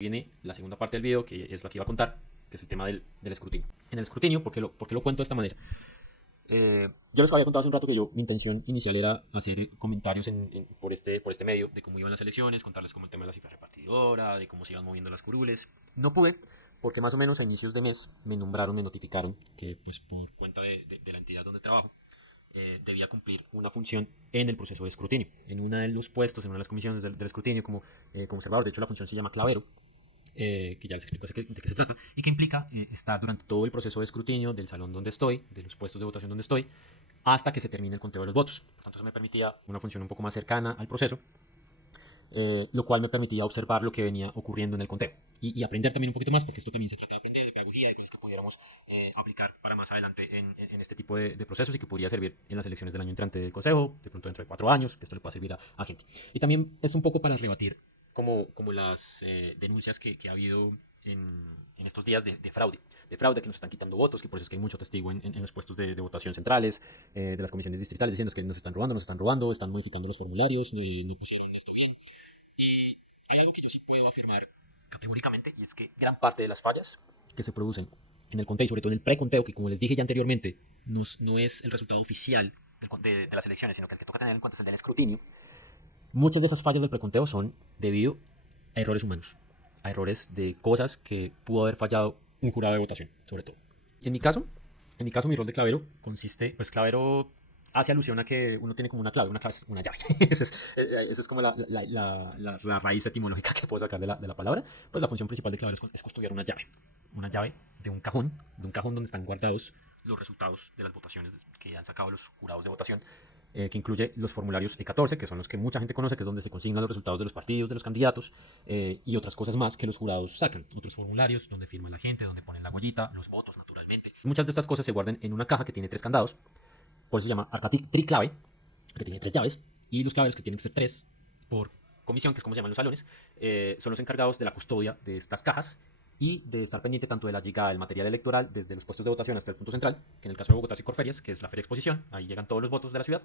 Viene la segunda parte del video, que es la que iba a contar, que es el tema del escrutinio. En el escrutinio, ¿por qué lo cuento de esta manera? Yo les había contado hace un rato que mi intención inicial era hacer comentarios por este medio de cómo iban las elecciones, contarles cómo el tema de la cifra repartidora, de cómo se iban moviendo las curules. No pude, porque más o menos a inicios de mes me nombraron, me notificaron que pues por cuenta de la entidad donde trabajo, debía cumplir una función en el proceso de escrutinio. En uno de los puestos, en una de las comisiones del escrutinio como observador, de hecho la función se llama clavero, que ya les explico de qué se trata, y que implica estar durante todo el proceso de escrutinio del salón donde estoy, de los puestos de votación donde estoy, hasta que se termine el conteo de los votos. Por tanto, eso me permitía una función un poco más cercana al proceso, lo cual me permitía observar lo que venía ocurriendo en el conteo y aprender también un poquito más, porque esto también se trata de aprender, de pedagogía, de cosas que pudiéramos aplicar para más adelante en este tipo de procesos y que podría servir en las elecciones del año entrante del Consejo, de pronto dentro de 4 años, que esto le pueda servir a gente. Y también es un poco para rebatir como las denuncias que ha habido en estos días de fraude, que nos están quitando votos, que por eso es que hay mucho testigo en los puestos de votación centrales, de las comisiones distritales, diciendo que nos están robando, están modificando los formularios, no pusieron esto bien. Y hay algo que yo sí puedo afirmar categóricamente, y es que gran parte de las fallas que se producen en el conteo, y sobre todo en el preconteo, que como les dije ya anteriormente, no es el resultado oficial de las elecciones, sino que el que toca tener en cuenta es el del escrutinio. Muchas de esas fallas del preconteo son debido a errores humanos, a errores de cosas que pudo haber fallado un jurado de votación, sobre todo. En mi caso, mi rol de clavero consiste, pues clavero hace alusión a que uno tiene como una clave es una llave. Esa es como la raíz etimológica que puedo sacar de la palabra. Pues la función principal de clavero es custodiar una llave de un cajón donde están guardados los resultados de las votaciones que han sacado los jurados de votación, que incluye los formularios E14, que son los que mucha gente conoce, que es donde se consignan los resultados de los partidos, de los candidatos, y otras cosas más que los jurados sacan. Otros formularios donde firma la gente, donde ponen la huellita, los votos, naturalmente. Muchas de estas cosas se guardan en una caja que tiene 3 candados, por eso se llama arca triclave, que tiene 3 llaves, y los claveros, que tienen que ser 3 por comisión, que es como se llaman los salones, son los encargados de la custodia de estas cajas y de estar pendiente tanto de la llegada del material electoral desde los puestos de votación hasta el punto central, que en el caso de Bogotá es Corferias, que es la feria exposición, ahí llegan todos los votos de la ciudad,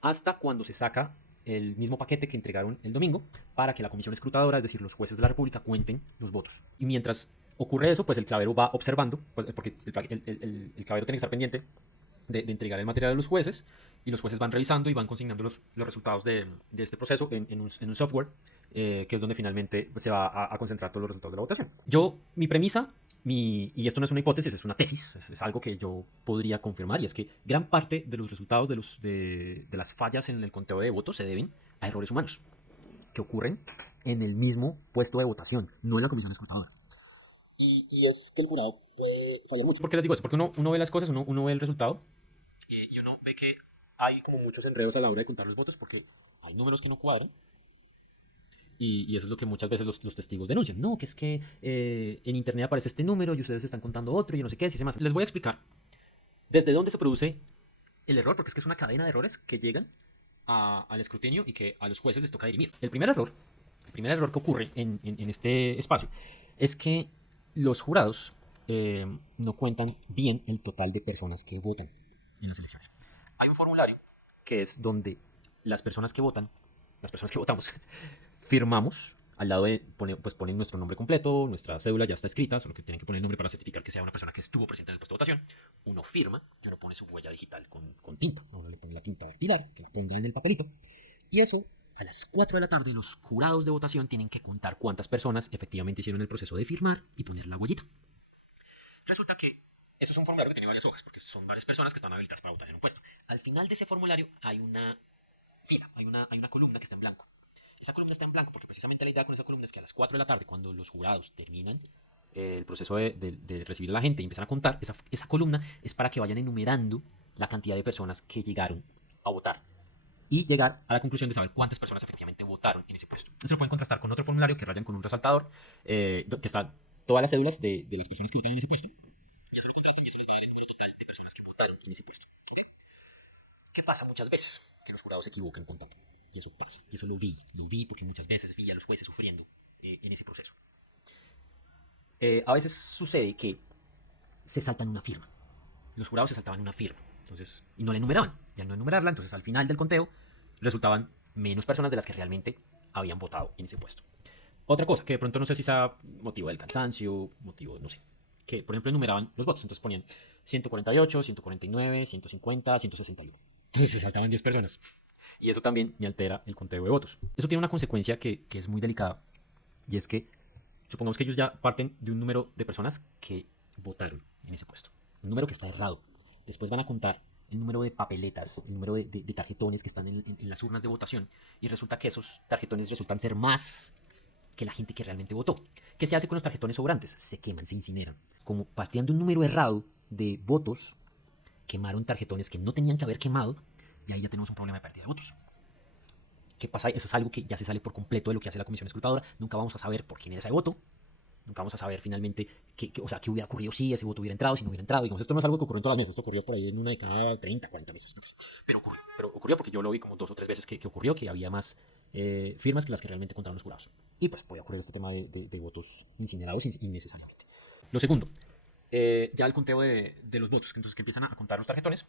hasta cuando se saca el mismo paquete que entregaron el domingo para que la comisión escrutadora, es decir, los jueces de la República, cuenten los votos. Y mientras ocurre eso, pues el clavero va observando, pues, porque el clavero tiene que estar pendiente de entregar el material a los jueces, y los jueces van revisando y van consignando los resultados de este proceso en un software, que es donde finalmente se va a concentrar todos los resultados de la votación. Mi premisa, y esto no es una hipótesis, es una tesis, es algo que yo podría confirmar, y es que gran parte de los resultados de las fallas en el conteo de votos se deben a errores humanos que ocurren en el mismo puesto de votación, no en la comisión escrutadora. Y es que el jurado puede fallar mucho. ¿Por qué les digo eso? Porque uno ve las cosas, uno ve el resultado, y uno ve que hay como muchos enredos a la hora de contar los votos, porque hay números que no cuadran, y eso es lo que muchas veces los testigos denuncian. No, que es que en internet aparece este número y ustedes están contando otro y no sé qué, si se más. Les voy a explicar desde dónde se produce el error, porque es que es una cadena de errores que llegan al escrutinio y que a los jueces les toca dirimir. El primer error que ocurre en este espacio es que los jurados no cuentan bien el total de personas que votan en las elecciones. Hay un formulario que es donde las personas que votan, las personas que votamos, firmamos al lado pues ponen nuestro nombre completo, nuestra cédula ya está escrita, solo que tienen que poner el nombre para certificar que sea una persona que estuvo presente en el puesto de votación. Uno firma y uno pone su huella digital con tinta. Uno le pone la tinta dactilar, que la ponga en el papelito. Y eso, a las 4 de la tarde, los jurados de votación tienen que contar cuántas personas efectivamente hicieron el proceso de firmar y poner la huellita. Resulta que eso es un formulario que tiene varias hojas, porque son varias personas que están habilitadas para votar en un puesto. Al final de ese formulario hay una fila, hay una columna que está en blanco. Esa columna está en blanco porque precisamente la idea con esa columna es que a las 4 de la tarde, cuando los jurados terminan el proceso de recibir a la gente y empiezan a contar, esa columna es para que vayan enumerando la cantidad de personas que llegaron a votar y llegar a la conclusión de saber cuántas personas efectivamente votaron en ese puesto. Eso lo pueden contrastar con otro formulario que rayan con un resaltador, que están todas las cédulas de las personas que votan en ese puesto. Y eso lo contrastan y eso les va a dar el número total de personas que votaron en ese puesto. ¿Okay? ¿Qué pasa muchas veces? Que los jurados se equivocan contando. Y eso pasa. Y eso lo vi porque muchas veces vi a los jueces sufriendo en ese proceso. A veces sucede que se saltan una firma. Los jurados se saltaban una firma. Entonces, y no la enumeraban. Y al no enumerarla, entonces al final del conteo resultaban menos personas de las que realmente habían votado en ese puesto. Otra cosa, que de pronto no sé si sea motivo del cansancio, motivo, no sé, que por ejemplo enumeraban los votos, entonces ponían 148, 149, 150, 161. Entonces se saltaban 10 personas. Y eso también me altera el conteo de votos. Eso tiene una consecuencia que es muy delicada, y es que supongamos que ellos ya parten de un número de personas que votaron en ese puesto, un número que está errado. Después van a contar el número de papeletas, el número de tarjetones que están en las urnas de votación, y resulta que esos tarjetones resultan ser más que la gente que realmente votó. ¿Qué se hace con los tarjetones sobrantes? Se queman, se incineran. Como partiendo un número errado de votos, quemaron tarjetones que no tenían que haber quemado, y ahí ya tenemos un problema de pérdida de votos. ¿Qué pasa? Eso es algo que ya se sale por completo de lo que hace la comisión escrutadora. Nunca vamos a saber por quién era ese voto. Nunca vamos a saber finalmente o sea, qué hubiera ocurrido si ese voto hubiera entrado, si no hubiera entrado. Digamos, esto no es algo que ocurrió en todas las mesas. Esto ocurrió por ahí en una de cada 30, 40 meses. No sé. Pero ocurrió porque yo lo vi como 2 o 3 veces que ocurrió, que había más firmas que las que realmente contaron los jurados. Y pues puede ocurrir este tema de votos incinerados innecesariamente. Lo segundo, ya el conteo de los votos. Entonces que empiezan a contar los tarjetones.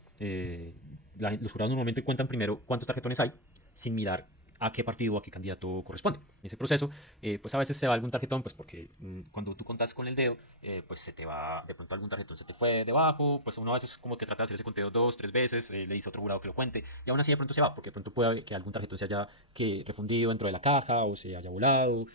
Los jurados normalmente cuentan primero cuántos tarjetones hay, sin mirar a qué partido o a qué candidato corresponde. En ese proceso, pues a veces se va algún tarjetón, pues porque cuando tú contas con el dedo, pues se te va, de pronto algún tarjetón se te fue debajo, pues uno a veces como que trata de hacer ese conteo 2, 3 veces, le dice a otro jurado que lo cuente, y aún así de pronto se va, porque de pronto puede haber que algún tarjetón se haya refundido dentro de la caja, o se haya volado,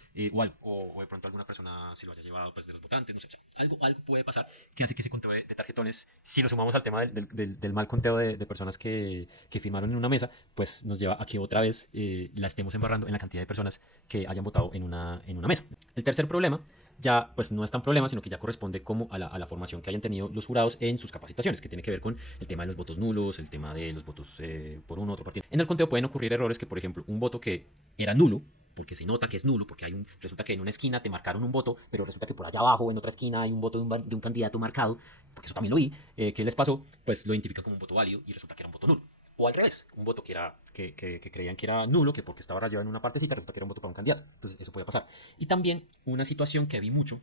o de pronto alguna persona se lo haya llevado pues de los votantes, no sé, o sea, algo puede pasar que hace que ese conteo de tarjetones, si lo sumamos al tema del mal conteo de personas que firmaron en una mesa, pues nos lleva a que otra vez la estemos embarrando en la cantidad de personas que hayan votado en una mesa. El tercer problema ya pues no es tan problema, sino que ya corresponde como a la formación que hayan tenido los jurados en sus capacitaciones, que tiene que ver con el tema de los votos nulos, el tema de los votos por uno u otro partido. En el conteo pueden ocurrir errores que, por ejemplo, un voto que era nulo, porque se nota que es nulo, porque resulta que en una esquina te marcaron un voto, pero resulta que por allá abajo, en otra esquina, hay un voto de un candidato marcado, porque eso también lo vi, ¿qué les pasó? Pues lo identifica como un voto válido y resulta que era un voto nulo. O al revés, un voto que creían que era nulo, que porque estaba rayado en una partecita, resulta que era un voto para un candidato. Entonces eso puede pasar. Y también una situación que vi mucho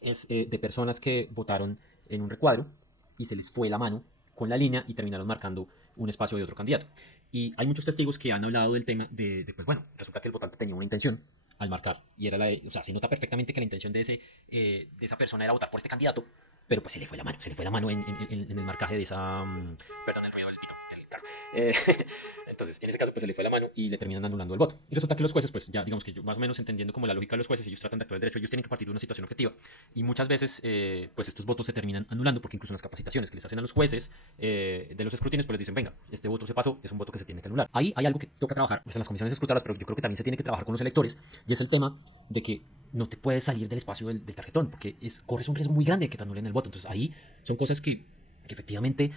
es de personas que votaron en un recuadro y se les fue la mano con la línea y terminaron marcando un espacio de otro candidato. Y hay muchos testigos que han hablado del tema pues bueno, resulta que el votante tenía una intención al marcar y era o sea, se nota perfectamente que la intención de esa persona era votar por este candidato, pero pues se le fue la mano en el marcaje de esa... perdón, el ruido del vino del carro. Entonces, en ese caso, pues se le fue la mano y le terminan anulando el voto. Y resulta que los jueces, pues ya digamos que yo más o menos entendiendo como la lógica de los jueces, ellos tratan de actuar el derecho, ellos tienen que partir de una situación objetiva. Y muchas veces, pues estos votos se terminan anulando, porque incluso en las capacitaciones que les hacen a los jueces de los escrutinios, pues les dicen, venga, este voto se pasó, es un voto que se tiene que anular. Ahí hay algo que toca trabajar, pues en las comisiones escrutadas, pero yo creo que también se tiene que trabajar con los electores, y es el tema de que no te puedes salir del espacio del tarjetón, porque corres un riesgo muy grande de que te anulen el voto. Entonces ahí son cosas que efectivamente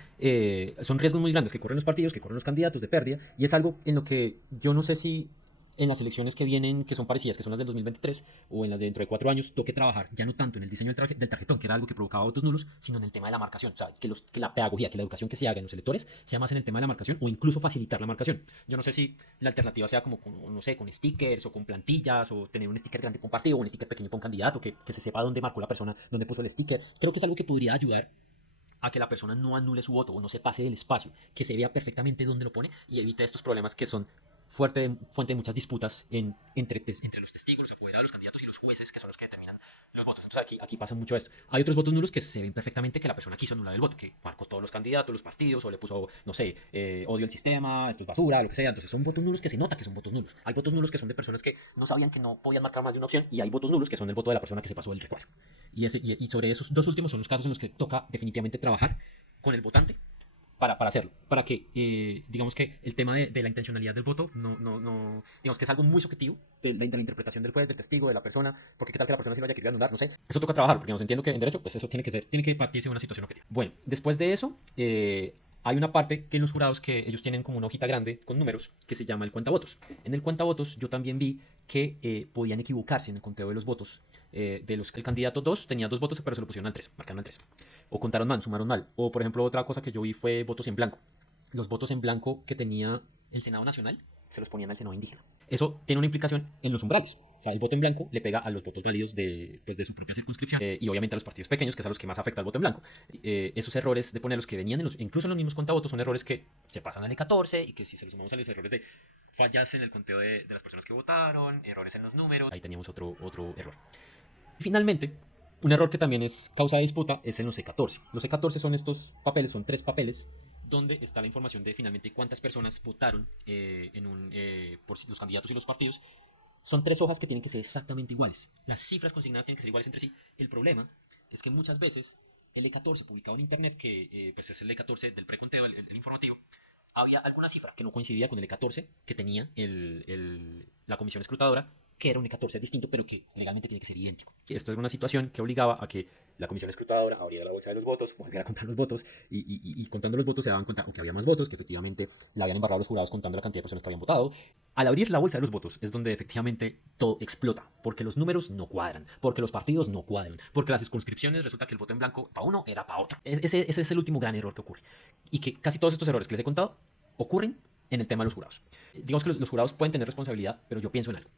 son riesgos muy grandes que corren los partidos, que corren los candidatos de pérdida, y es algo en lo que yo no sé si en las elecciones que vienen, que son parecidas, que son las del 2023, o en las de dentro de 4 años, toque trabajar ya no tanto en el diseño del tarjetón, que era algo que provocaba votos nulos, sino en el tema de la marcación. O sea, que la pedagogía, que la educación que se haga en los electores sea más en el tema de la marcación, o incluso facilitar la marcación. Yo no sé si la alternativa sea como, no sé, con stickers, o con plantillas, o tener un sticker grande para un partido, o un sticker pequeño para un candidato, que se sepa dónde marcó la persona, dónde puso el sticker. Creo que es algo que podría ayudar a que la persona no anule su voto o no se pase del espacio, que se vea perfectamente dónde lo pone y evite estos problemas que son fuente de muchas disputas entre los testigos, los apoderados, los candidatos y los jueces, que son los que determinan los votos. Entonces aquí pasa mucho esto. Hay otros votos nulos que se ven perfectamente que la persona quiso anular el voto, que marcó todos los candidatos, los partidos, o le puso, no sé, odio el sistema, esto es basura, lo que sea. Entonces son votos nulos que se nota que son votos nulos. Hay votos nulos que son de personas que no sabían que no podían marcar más de una opción, y hay votos nulos que son el voto de la persona que se pasó del recuadro. Y sobre esos dos últimos son los casos en los que toca definitivamente trabajar con el votante para hacerlo, para que digamos que el tema de la intencionalidad del voto no, digamos que es algo muy subjetivo de la interpretación del juez, del testigo, de la persona, porque qué tal que la persona se lo haya querido anular, no sé, eso toca trabajar, porque nos entiendo que en derecho pues eso tiene que partirse de una situación objetiva. Bueno, después de eso hay una parte que en los jurados que ellos tienen como una hojita grande con números que se llama el cuentavotos. En el cuentavotos yo también vi que podían equivocarse en el conteo de los votos. El candidato 2 tenía 2 votos, pero se lo pusieron al 3, marcaron al 3. O contaron mal, sumaron mal. O por ejemplo, otra cosa que yo vi fue votos en blanco. Los votos en blanco que tenía el Senado Nacional se los ponían al Senado indígena. Eso tiene una implicación en los umbrales. O sea, el voto en blanco le pega a los votos válidos de su propia circunscripción y obviamente a los partidos pequeños, que es a los que más afecta el voto en blanco. Esos errores de poner los que venían incluso en los mismos contavotos son errores que se pasan al E14 y que si se los sumamos a los errores de fallas en el conteo de las personas que votaron, errores en los números, ahí teníamos otro error. Finalmente, un error que también es causa de disputa es en los E14. Los E14 son estos papeles, son 3 papeles donde está la información de finalmente cuántas personas votaron por los candidatos y los partidos. Son 3 hojas que tienen que ser exactamente iguales. Las cifras consignadas tienen que ser iguales entre sí. El problema es que muchas veces el E14 publicado en internet, que pues es el E14 del preconteo, el informativo, había alguna cifra que no coincidía con el E14 que tenía la comisión escrutadora, que era un E14 distinto, pero que legalmente tiene que ser idéntico. Esto era una situación que obligaba a que la comisión escrutadora abriera la bolsa de los votos, volviera a contar los votos, y contando los votos se daban cuenta que había más votos, que efectivamente la habían embarrado los jurados contando la cantidad de personas que habían votado. Al abrir la bolsa de los votos es donde efectivamente todo explota, porque los números no cuadran, porque los partidos no cuadran, porque las circunscripciones resulta que el voto en blanco para uno era para otro. Ese es el último gran error que ocurre. Y que casi todos estos errores que les he contado ocurren en el tema de los jurados. Digamos que los jurados pueden tener responsabilidad, pero yo pienso en algo.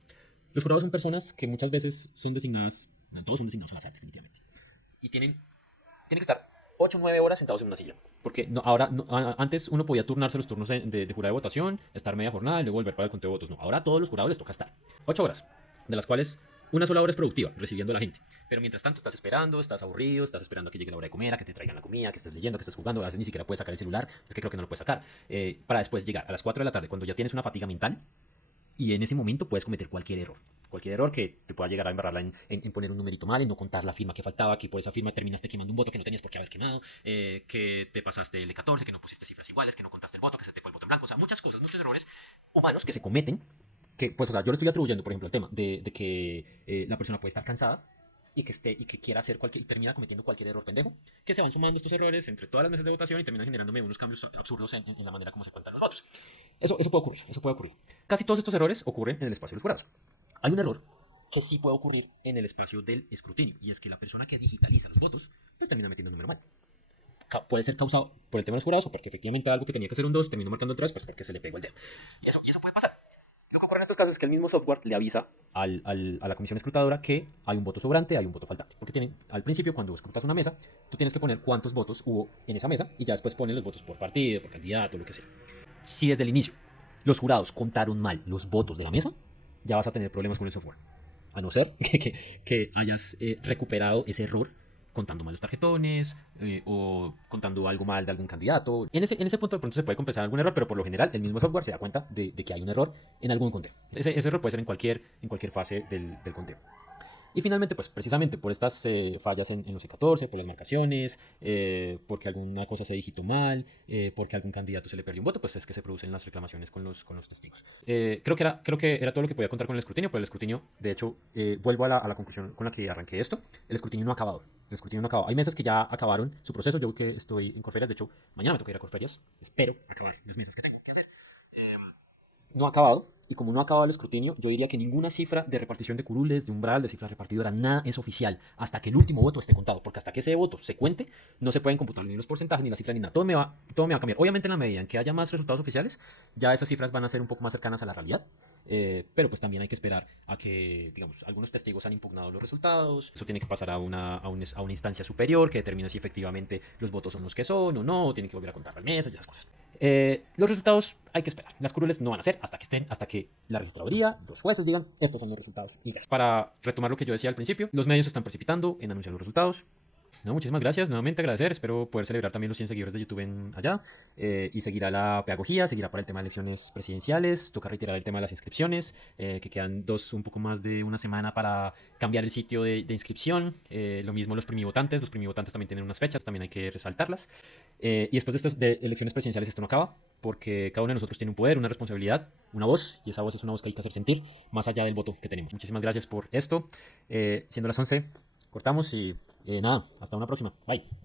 Los jurados son personas que muchas veces son designadas, no todos son designados al azar, definitivamente. Y tienen que estar 8 o 9 horas sentados en una silla. Porque antes uno podía turnarse los turnos de jurado de votación, estar media jornada y luego volver para el conteo de votos. No, ahora a todos los jurados les toca estar 8 horas, de las cuales una sola hora es productiva, recibiendo a la gente. Pero mientras tanto estás esperando, estás aburrido, estás esperando a que llegue la hora de comer, a que te traigan la comida, que estés leyendo, que estés jugando. A veces ni siquiera puedes sacar el celular, es que creo que no lo puedes sacar. Para después llegar a las 4 de la tarde, cuando ya tienes una fatiga mental, y en ese momento puedes cometer cualquier error. Cualquier error que te pueda llegar a embarrarla en poner un numerito mal, en no contar la firma que faltaba, que por esa firma terminaste quemando un voto que no tenías por qué haber quemado, que te pasaste el E14, que no pusiste cifras iguales, que no contaste el voto, que se te fue el voto en blanco. O sea, muchas cosas, muchos errores humanos que se cometen. Que, pues, o sea, yo le estoy atribuyendo, por ejemplo, el tema de que la persona puede estar cansada y que quiera hacer y termina cometiendo cualquier error pendejo, que se van sumando estos errores entre todas las mesas de votación y terminan generándome unos cambios absurdos en la manera como se cuentan los votos. Eso puede ocurrir. Casi todos estos errores ocurren en el espacio de los jurados. Hay un error que sí puede ocurrir en el espacio del escrutinio, y es que la persona que digitaliza los votos pues termina metiendo un número mal. Puede ser causado por el tema de los jurados o porque efectivamente algo que tenía que ser un 2 terminó marcando el 3, pues porque se le pegó el dedo. Y eso puede pasar. Lo que ocurre en estos casos es que el mismo software le avisa a la comisión escrutadora que hay un voto sobrante, hay un voto faltante. Porque al principio, cuando escrutas una mesa, tú tienes que poner cuántos votos hubo en esa mesa y ya después ponen los votos por partido, por candidato, lo que sea. Si desde el inicio los jurados contaron mal los votos de la mesa, ya vas a tener problemas con el software. A no ser que hayas recuperado ese error contando mal los tarjetones o contando algo mal de algún candidato. En ese punto de pronto se puede compensar algún error, pero por lo general el mismo software se da cuenta de que hay un error en algún conteo. Ese error puede ser en cualquier fase del conteo. Y finalmente, pues precisamente por estas fallas en los E14, por las marcaciones, porque alguna cosa se digitó mal, porque a algún candidato se le perdió un voto, pues es que se producen las reclamaciones con los testigos. Creo que era todo lo que podía contar con el escrutinio, pero el escrutinio, de hecho, vuelvo a la conclusión con la que arranqué esto, el escrutinio no ha acabado. El escrutinio no ha acabado. Hay mesas que ya acabaron su proceso, yo que estoy en Corferias, de hecho, mañana me toca ir a Corferias, espero acabar las mesas que tengo que hacer. No ha acabado. Y como no ha acabado el escrutinio, yo diría que ninguna cifra de repartición de curules, de umbral, de cifra repartidora, nada es oficial hasta que el último voto esté contado. Porque hasta que ese voto se cuente, no se pueden computar ni los porcentajes, ni la cifra, ni nada. Todo me va a cambiar. Obviamente, en la medida en que haya más resultados oficiales, ya esas cifras van a ser un poco más cercanas a la realidad. Pero pues también hay que esperar a que, digamos, algunos testigos han impugnado los resultados. Eso tiene que pasar a una instancia superior que determina si efectivamente los votos son los que son o no. Tiene que volver a contar las mesas y esas cosas. Los resultados hay que esperar. Las curules no van a ser hasta que la registraduría, los jueces digan estos son los resultados. Y ya. Para retomar lo que yo decía al principio, los medios se están precipitando en anunciar los resultados. No, muchísimas gracias, nuevamente agradecer, espero poder celebrar también los 100 seguidores de YouTube allá, y seguirá la pedagogía, seguirá para el tema de elecciones presidenciales, toca reiterar el tema de las inscripciones, que quedan un poco más de una semana para cambiar el sitio de inscripción, lo mismo los primivotantes también tienen unas fechas, también hay que resaltarlas, y después de elecciones presidenciales esto no acaba, porque cada uno de nosotros tiene un poder, una responsabilidad, una voz, y esa voz es una voz que hay que hacer sentir, más allá del voto que tenemos. Muchísimas gracias por esto, siendo las 11, cortamos y nada, hasta una próxima. Bye.